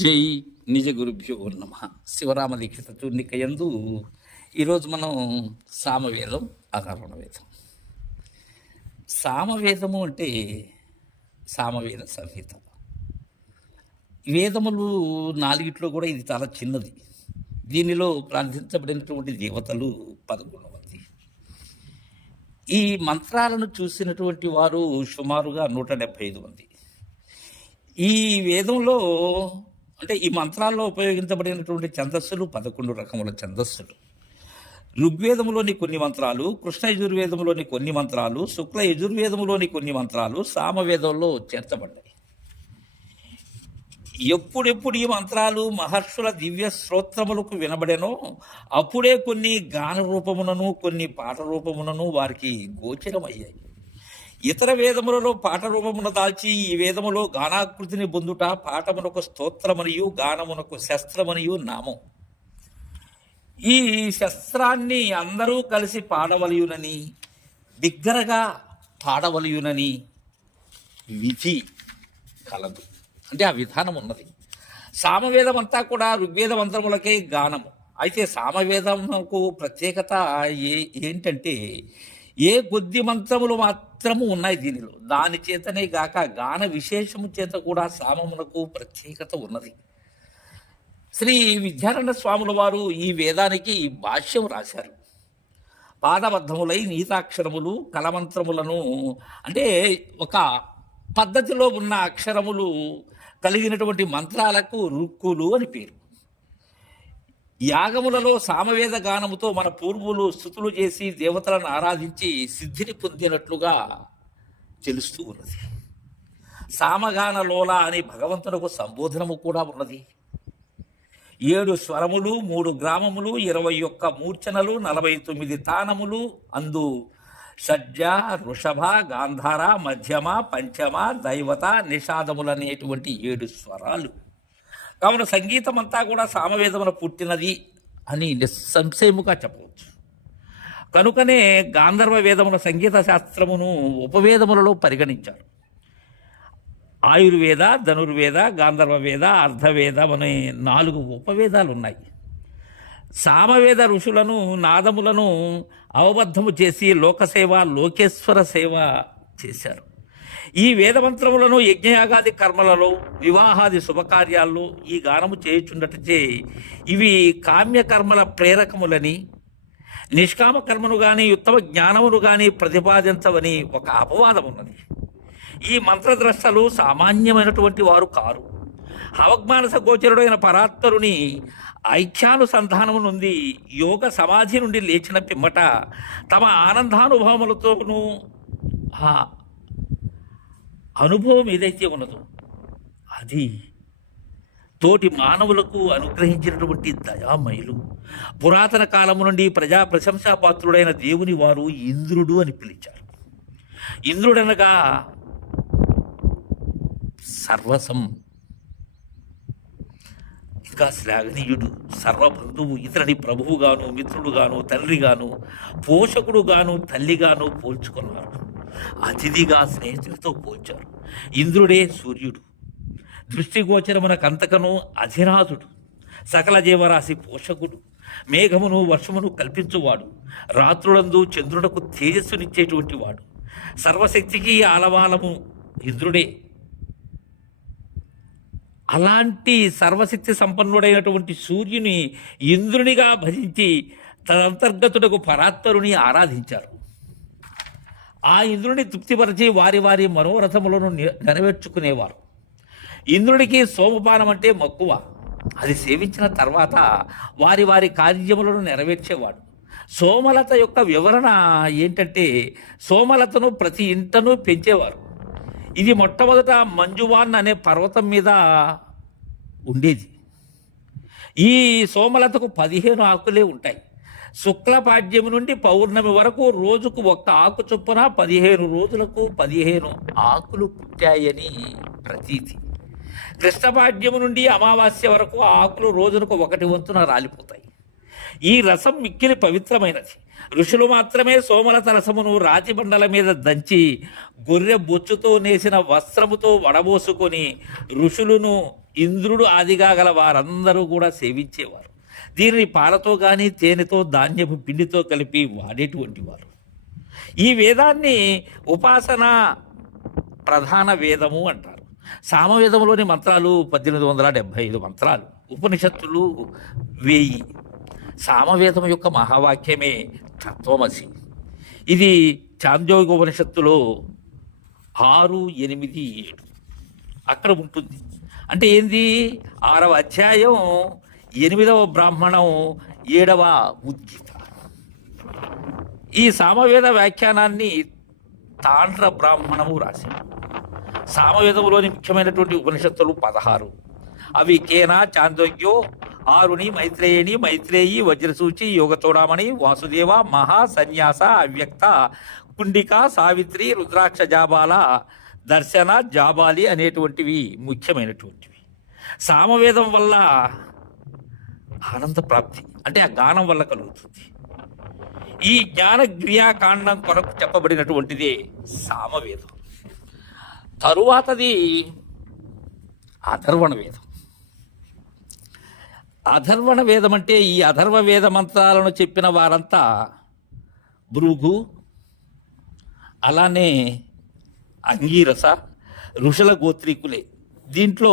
జై నిజ గురుభ్యో నమ. శివరామ దీక్షిత చూర్ణిక యందు ఈరోజు మనం సామవేదం అధర్వణ వేదం. సామవేదము అంటే సామవేద సంహిత. వేదములు నాలుగిట్లో కూడా ఇది చాలా చిన్నది. దీనిలో ప్రార్థించబడినటువంటి దేవతలు 11 మంది. ఈ మంత్రాలను చూసినటువంటి వారు సుమారుగా 175 మంది. ఈ వేదంలో అంటే ఈ మంత్రాల్లో ఉపయోగించబడినటువంటి ఛందస్సులు 11 రకముల ఛందస్సులు. ఋగ్వేదములోని కొన్ని మంత్రాలు, కృష్ణ యజుర్వేదములోని కొన్ని మంత్రాలు, శుక్ల యజుర్వేదములోని కొన్ని మంత్రాలు సామవేదంలో చేర్చబడ్డాయి. ఎప్పుడెప్పుడు ఈ మంత్రాలు మహర్షుల దివ్య శ్రోత్రములకు వినబడెనో అప్పుడే కొన్ని గాన రూపమునను కొన్ని పాట రూపమునను వారికి గోచరమయ్యాయి. ఇతర వేదములలో పాట రూపమున దాల్చి ఈ వేదములో గానాకృతిని పొందుట పాఠమునకు స్తోత్రమనియు గానమునకు శస్త్రమనియు నామం. ఈ శస్త్రాన్ని అందరూ కలిసి పాడవలయునని, బిగ్గరగా పాడవలయునని విధి కలదు. అంటే ఆ విధానం ఉన్నది. సామవేదం అంతా కూడా ఋగ్వేద మంత్రములకే గానము. అయితే సామవేదముకు ప్రత్యేకత ఏంటంటే ఏ కొద్ది మంత్రములు మాత్రము ఉన్నాయి దీనిలో. దాని చేతనే గాక గాన విశేషము చేత కూడా సామమునకు ప్రత్యేకత ఉన్నది. శ్రీ విద్యారణ్య స్వాముల వారు ఈ వేదానికి భాష్యం రాశారు. పాదబద్ధములై నీతాక్షరములు కలమంత్రములను అంటే ఒక పద్ధతిలో ఉన్న అక్షరములు కలిగినటువంటి మంత్రాలకు రుక్కులు అని పేరు. యాగములలో సామవేద గానముతో మన పూర్వులు స్తుతులు చేసి దేవతలను ఆరాధించి సిద్ధిని పొందినట్లుగా తెలుస్తూ ఉన్నది. సామగాన లోల అని భగవంతునకు సంబోధనము కూడా ఉన్నది. 7 స్వరములు, 3 గ్రామములు, 21 మూర్ఛనలు, 49 తానములు, అందు షడ్జ, వృషభ, గాంధార, మధ్యమ, పంచమ, దైవత, నిషాదములనేటువంటి 7 స్వరాలు. కావున సంగీతం అంతా కూడా సామవేదమున పుట్టినది అని నిస్సంశయముగా చెప్పవచ్చు. కనుకనే గాంధర్వ వేదముల సంగీత శాస్త్రమును ఉపవేదములలో పరిగణించారు. ఆయుర్వేద, ధనుర్వేద, గాంధర్వ వేద, అర్ధవేదం అనే 4 ఉపవేదాలు ఉన్నాయి. సామవేద ఋషులను నాదములను అవబద్ధము చేసి లోకసేవ, లోకేశ్వర సేవ చేశారు. ఈ వేదమంత్రములను యజ్ఞయాగాది కర్మలలో, వివాహాది శుభకార్యాల్లో ఈ గానము చేయుచుండటచే ఇవి కామ్యకర్మల ప్రేరకములని, నిష్కామ కర్మను కానీ ఉత్తమ జ్ఞానమును కానీ ప్రతిపాదించవని ఒక అపవాదం ఉన్నది. ఈ మంత్రద్రష్టలు సామాన్యమైనటువంటి వారు కారు. అవజ్ఞానస గోచరుడైన పరాత్పరుని ఐక్యానుసంధానము నుండి యోగ సమాధి నుండి లేచిన పిమ్మట తమ ఆనందానుభవములతోనూ ఆ అనుభవం ఏదైతే ఉన్నదో అది తోటి మానవులకు అనుగ్రహించినటువంటి దయామయులు. పురాతన కాలము నుండి ప్రజా ప్రశంసాపాత్రుడైన దేవుని వారు ఇంద్రుడు అని పిలిచారు. ఇంద్రుడనగా సర్వసం, ఇంకా శ్లాఘనీయుడు, సర్వబంధువు, ఇతరుని ప్రభువుగాను, మిత్రుడుగాను, తండ్రిగాను, పోషకుడుగాను, తల్లిగాను పోల్చుకున్నారు. అతిథిగా స్నేహితులతో పోల్చారు. ఇంద్రుడే సూర్యుడు, దృష్టిగోచరమునకంతకను అధినాథుడు, సకల జీవరాశి పోషకుడు, మేఘమును వర్షమును కల్పించువాడు, రాత్రులందు చంద్రుడకు తేజస్సునిచ్చేటువంటి వాడు, సర్వశక్తికి ఆలవాలము ఇంద్రుడే. అలాంటి సర్వశక్తి సంపన్నుడైనటువంటి సూర్యుని ఇంద్రునిగా భజించి తదంతర్గతుడకు పరాత్పరుని ఆరాధించారు. ఆ ఇంద్రుని తృప్తిపరిచి వారి వారి మనోరథములను నెరవేర్చుకునేవారు. ఇంద్రుడికి సోమపానం అంటే మక్కువ. అది సేవించిన తర్వాత వారి వారి కార్యములను నెరవేర్చేవాడు. సోమలత యొక్క వివరణ ఏంటంటే సోమలతను ప్రతి ఇంటను పెంచేవారు. ఇది మొట్టమొదట మంజువాన్ అనే పర్వతం మీద ఉండేది. ఈ సోమలతకు 15 ఆకులే ఉంటాయి. శుక్లపాడ్యము నుండి పౌర్ణమి వరకు రోజుకు 1 ఆకు చొప్పున 15 రోజులకు 15 ఆకులు పుట్టాయని ప్రతీతి. కృష్ణపాడ్యము నుండి అమావాస్య వరకు ఆకులు రోజులకు 1 వంతున రాలిపోతాయి. ఈ రసం మిక్కిలి పవిత్రమైనది. ఋషులు మాత్రమే సోమలత రసమును రాతి బండల మీద దంచి గొర్రె బొచ్చుతో నేసిన వస్త్రముతో వడబోసుకొని ఋషులను ఇంద్రుడు ఆదిగా గల వారందరూ కూడా సేవించేవారు. దీనిని పాలతో కానీ తేనెతో ధాన్యపు పిండితో కలిపి వాడేటువంటి వారు. ఈ వేదాన్ని ఉపాసన ప్రధాన వేదము అంటారు. సామవేదంలోని మంత్రాలు 1875 మంత్రాలు, ఉపనిషత్తులు 1000. సామవేదం యొక్క మహావాక్యమే తత్వమసి. ఇది చాంద్యోగ్య ఉపనిషత్తులో 6, 8, 7 అక్కడ ఉంటుంది. అంటే ఏంది? 6వ అధ్యాయం 8వ బ్రాహ్మణం 7వ ఉద్గీత. ఈ సామవేద వ్యాఖ్యానాన్ని తాండ్ర బ్రాహ్మణము రాశాడు. సామవేదంలోని ముఖ్యమైనటువంటి ఉపనిషత్తులు 16. అవి కేన, చాందోగ్యో, ఆరుని, మైత్రేయిని, మైత్రేయి, వజ్రసూచి, యోగచూడామణి, వాసుదేవ, మహా, సన్యాస, అవ్యక్త, కుండిక, సావిత్రి, రుద్రాక్ష, జాబాల, దర్శన, జాబాలి అనేటువంటివి ముఖ్యమైనటువంటివి. సామవేదం వల్ల ఆనంద ప్రాప్తి, అంటే ఆ గానం వల్ల కలుగుతుంది. ఈ జ్ఞాన క్రియాకాండం కొరకు చెప్పబడినటువంటిదే సామవేదం. తరువాతది అథర్వణ వేదం. అథర్వణ వేదం అంటే ఈ అథర్వ వేద మంత్రాలను చెప్పిన వారంతా భృగు, అలానే అంగీరస ఋషుల గోత్రీకులే. దీంట్లో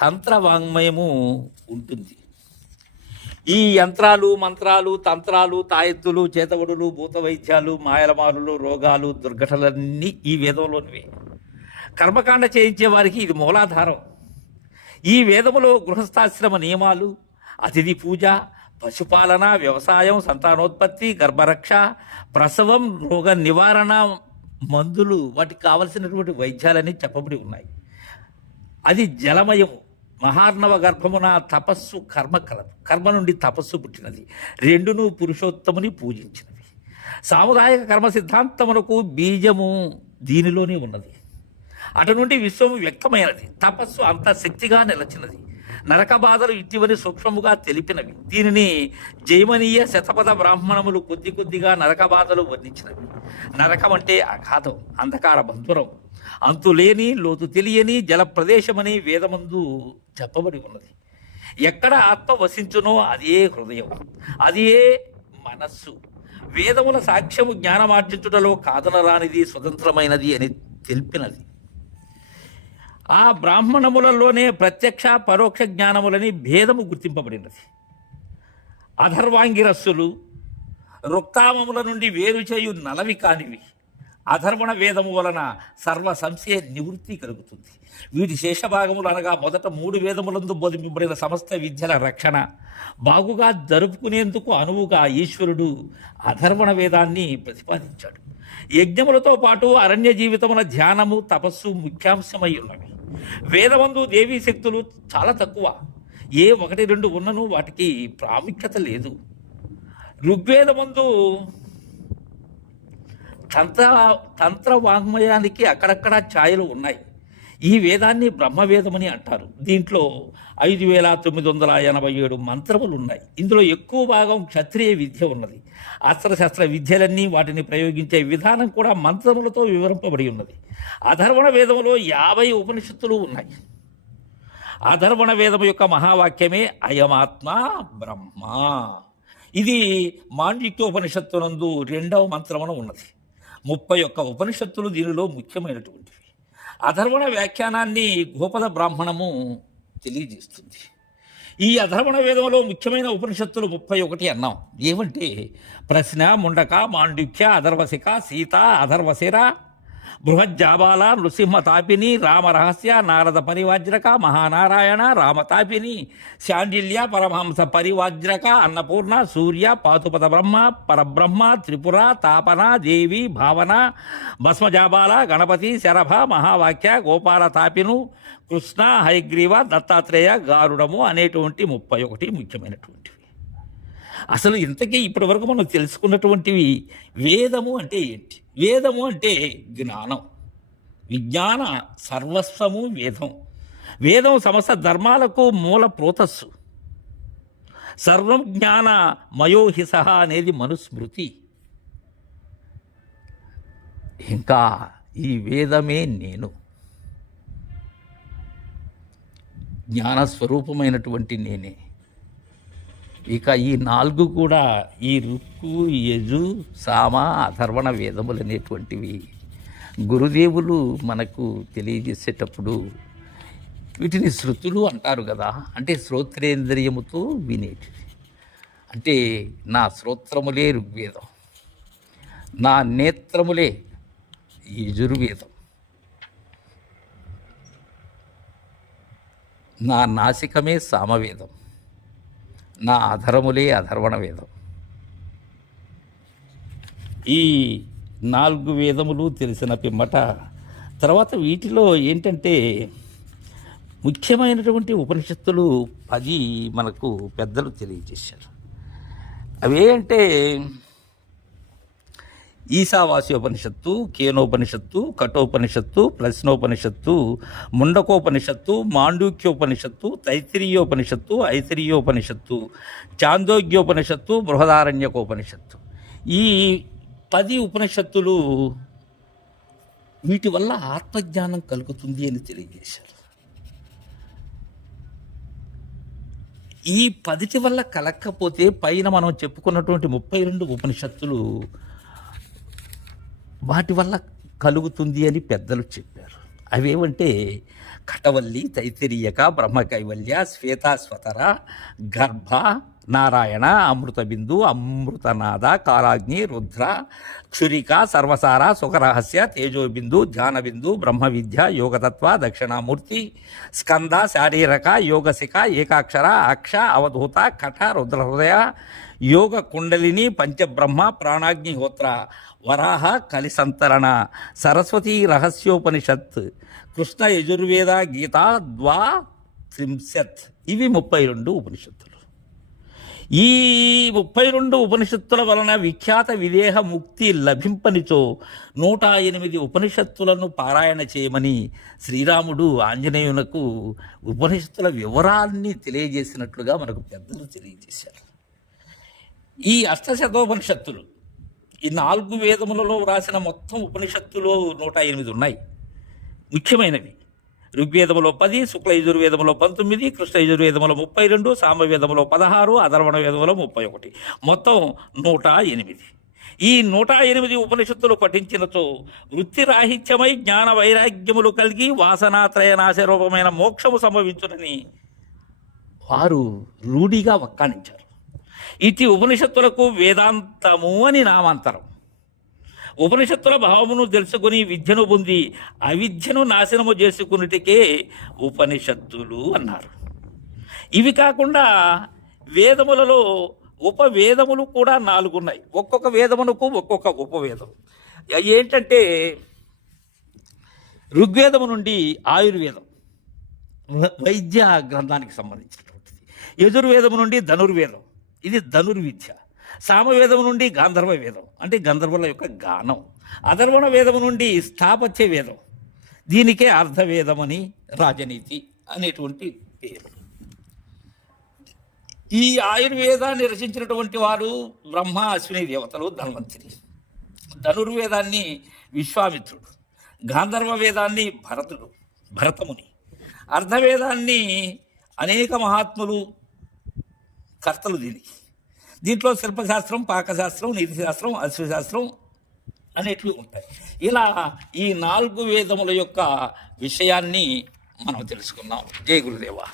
తంత్ర వాంగ్మయము ఉంటుంది. ఈ యంత్రాలు, మంత్రాలు, తంత్రాలు, తాయెత్తులు, చేతబడులు, భూత వైద్యాలు, మాయలమారులు, రోగాలు, దుర్ఘటనలన్నీ ఈ వేదంలోనివే. కర్మకాండ చేయించే వారికి ఇది మూలాధారం. ఈ వేదములో గృహస్థాశ్రమ నియమాలు, అతిథి పూజ, పశుపాలన, వ్యవసాయం, సంతానోత్పత్తి, గర్భరక్ష, ప్రసవం, రోగ నివారణ, మందులు, వాటికి కావలసినటువంటి వైద్యాలన్నీ చెప్పబడి ఉన్నాయి. అది జలమయము. మహార్ణవ గర్భమున తపస్సు, కర్మ కలదు. కర్మ నుండి తపస్సు పుట్టినది. రెండును పురుషోత్తముని పూజించినవి. సాముదాయిక కర్మ సిద్ధాంతమునకు బీజము దీనిలోనే ఉన్నది. అటు నుండి విశ్వము వ్యక్తమైనది. తపస్సు అంత శక్తిగా నిలచినది. నరక బాధలు ఇటీవలి సూక్ష్మముగా తెలిపినవి. దీనిని జైమనీయ శతపథ బ్రాహ్మణములు కొద్ది కొద్దిగా నరక బాధలు వర్ణించినవి. నరకం అంటే అగాధం, అంధకార బంధురం, అంతులేని, లోతు తెలియని జల ప్రదేశమని వేదమందు చెప్పబడి ఉన్నది. ఎక్కడ ఆత్మ వసించునో అదే హృదయం, అదే మనస్సు. వేదముల సాక్ష్యము జ్ఞానమార్జించుటలో కాదనరానిది, స్వతంత్రమైనది అని తెలిపినది. ఆ బ్రాహ్మణములలోనే ప్రత్యక్ష పరోక్ష జ్ఞానములని భేదము గుర్తింపబడినది. అధర్వాంగిరస్సులు రుక్తామముల నుండి వేరు చేయు నలవి కానివి. అధర్వణ వేదము వలన సర్వ సంశయ నివృత్తి కలుగుతుంది. వీటి శేషభాగములు అనగా మొదట 3 వేదములందు బోధింపబడిన సమస్త విద్యల రక్షణ బాగుగా జరుపుకునేందుకు అనువుగా ఈశ్వరుడు అధర్వణ వేదాన్ని ప్రతిపాదించాడు. యజ్ఞములతో పాటు అరణ్య జీవితమున ధ్యానము, తపస్సు ముఖ్యాంశమై ఉన్నవి. వేదమందు దేవీ శక్తులు చాలా తక్కువ. 1, 2 ఉన్నను వాటికి ప్రాముఖ్యత లేదు. ఋగ్వేదమందు తంత్ర వాంగ్మయానికి అక్కడక్కడ ఛాయలు ఉన్నాయి. ఈ వేదాన్ని బ్రహ్మవేదమని అంటారు. దీంట్లో 5987 మంత్రములు ఉన్నాయి. ఇందులో ఎక్కువ భాగం క్షత్రియ విద్య ఉన్నది. అస్త్రశస్త్ర విద్యలన్నీ, వాటిని ప్రయోగించే విధానం కూడా మంత్రములతో వివరింపబడి ఉన్నది. అధర్వణ వేదములో 50 ఉపనిషత్తులు ఉన్నాయి. అధర్వణ వేదము యొక్క మహావాక్యమే అయమాత్మ బ్రహ్మ. ఇది మాండిక్యోపనిషత్తునందు 2వ మంత్రమున ఉన్నది. 31 ఉపనిషత్తులు దీనిలో ముఖ్యమైనటువంటివి. అధర్వణ వ్యాఖ్యానాన్ని గోపద బ్రాహ్మణము తెలియజేస్తుంది. ఈ అధర్వణ వేదంలో ముఖ్యమైన ఉపనిషత్తులు 31 అన్నాం. ఏమంటే ప్రశ్న, ముండక, మాండుక్య, అధర్వశిక, సీత, అధర్వశిర, బృహజ్జాబాల, నృసింహ తాపిని, రామరహస్య, నారద పరివాజ్రక, మహానారాయణ, రామతాపిని, శాండిల్య, పరమహంస పరివాజ్రక, అన్నపూర్ణ, సూర్య, పాతుపత బ్రహ్మ, పరబ్రహ్మ, త్రిపుర, తాపన, దేవి, భావన, భస్మజాబాల, గణపతి, శరభ, మహావాక్య, గోపాల తాపిను, కృష్ణ, హయగ్రీవ, దత్తాత్రేయ, గారుడము అనేటువంటి 31 ముఖ్యమైనటువంటివి. అసలు ఇంతకీ ఇప్పటి వరకు మనం తెలుసుకున్నటువంటివి వేదము అంటే ఏంటి? వేదము అంటే జ్ఞానం, విజ్ఞాన సర్వస్వము వేదం. వేదం సమస్త ధర్మాలకు మూల ప్రోతస్సు. సర్వం జ్ఞాన మయోహిస అనేది మనుస్మృతి. ఇంకా ఈ వేదమే నేను. జ్ఞానస్వరూపమైనటువంటి నేనే. ఇక ఈ 4 కూడా ఈ రుక్కు, యజు, సామ, అథర్వణ వేదములు అనేటువంటివి గురుదేవులు మనకు తెలియజేసేటప్పుడు వీటిని శృతులు అంటారు కదా. అంటే శ్రోత్రేంద్రియముతో వినేటివి. అంటే నా శ్రోత్రములే ఋగ్వేదం, నా నేత్రములే యజుర్వేదం, నా నాసికమే సామవేదం, నా అధరములే అధర్వణ వేదం. ఈ 4 వేదములు తెలిసిన పిమ్మట తర్వాత వీటిలో ఏంటంటే ముఖ్యమైనటువంటి ఉపనిషత్తులు 10 మనకు పెద్దలు తెలియజేశారు. అవే అంటే ఈశావాస్యోపనిషత్తు, కేనోపనిషత్తు, కఠోపనిషత్తు, ప్రశ్నోపనిషత్తు, ముండకోపనిషత్తు, మాండూక్యోపనిషత్తు, తైత్తిరీయోపనిషత్తు, ఐతిరీయోపనిషత్తు, చాందోగ్యోపనిషత్తు, బృహదారణ్యకోపనిషత్తు. ఈ 10 ఉపనిషత్తులు వీటి వల్ల ఆత్మజ్ఞానం కలుగుతుంది అని తెలియజేశారు. ఈ 10 వల్ల కలగకపోతే పైన మనం చెప్పుకున్నటువంటి 32 ఉపనిషత్తులు వాటి వల్ల కలుగుతుంది అని పెద్దలు చెప్పారు. అవేమంటే కటవల్లి, తైత్తిరీయక, బ్రహ్మకైవల్య, శ్వేతాస్వతర, గర్భ, నారాయణ, అమృతబిందు, అమృతనాద, కాలాగ్ని, రుద్ర, క్షురిక, సర్వసార, సుఖరహస్య, తేజోబిందు, ధ్యానబిందు, బ్రహ్మవిద్య, యోగతత్వ, దక్షిణామూర్తి, స్కంద, శారీరక, యోగశిఖ, ఏకాక్షర, అక్ష, అవధూత, కఠ, రుద్రహృదయ, యోగ కుండలిని, పంచబ్రహ్మ, ప్రాణాగ్నిహోత్ర, వరాహ, కలిసంతరణ, సరస్వతి రహస్యోపనిషత్, కృష్ణ యజుర్వేద, గీత, ద్వాత్రింశత్. ఇవి 32 ఉపనిషత్తులు. ఈ 32 ఉపనిషత్తుల వలన విఖ్యాత విదేహ ముక్తి లభింపనిచో 108 ఉపనిషత్తులను పారాయణ చేయమని శ్రీరాముడు ఆంజనేయునకు ఉపనిషత్తుల వివరాన్ని తెలియజేసినట్లుగా మనకు పెద్దలు తెలియజేశారు. ఈ అష్టశతోపనిషత్తులు, ఈ 4 వేదములలో వ్రాసిన మొత్తం ఉపనిషత్తులు 108 ఉన్నాయి. ముఖ్యమైనవి ఋగ్వేదములో 10, శుక్ల యజుర్వేదములో 19, కృష్ణ యజుర్వేదములో 32, సామవేదములో 16, అధర్వణ వేదములో 31, మొత్తం 108. ఈ 108 ఉపనిషత్తులు పఠించినచో వృత్తిరాహిత్యమై జ్ఞాన వైరాగ్యములు కలిగి వాసనాత్రయ నాశరూపమైన మోక్షము సంభవించునని వారు రూఢిగా వక్కాణించారు. ఇటు ఉపనిషత్తులకు వేదాంతము అని నామాంతరం. ఉపనిషత్తుల భావమును తెలుసుకుని విద్యను పొంది అవిద్యను నాశనము చేసుకున్నటికే ఉపనిషత్తులు అన్నారు. ఇవి కాకుండా వేదములలో ఉపవేదములు కూడా 4 ఉన్నాయి. ఒక్కొక్క వేదమునకు ఒక్కొక్క ఉపవేదం. ఏంటంటే ఋగ్వేదము నుండి ఆయుర్వేదం, వైద్య గ్రంథానికి సంబంధించినటువంటిది. యజుర్వేదము నుండి ధనుర్వేదం, ఇది ధనుర్విద్య. సామవేదం నుండి గాంధర్వ వేదం, అంటే గంధర్వుల యొక్క గానం. అధర్వణ వేదము నుండి స్థాపత్య వేదం, దీనికే అర్ధవేదమని, రాజనీతి అనేటువంటి పేరు. ఈ ఆయుర్వేదాన్ని రచించినటువంటి వారు బ్రహ్మ, అశ్విని దేవతలు, ధన్వంతరి. ధనుర్వేదాన్ని విశ్వామిత్రుడు, గాంధర్వ వేదాన్ని భరతముని, అర్ధవేదాన్ని అనేక మహాత్ములు కర్తలు. దీంట్లో శిల్పశాస్త్రం, పాకశాస్త్రం, నీతిశాస్త్రం, అశ్వశాస్త్రం అనేటివి ఉంటాయి. ఇలా ఈ 4 వేదముల యొక్క విషయాన్ని మనం తెలుసుకున్నాం. జై గురుదేవా.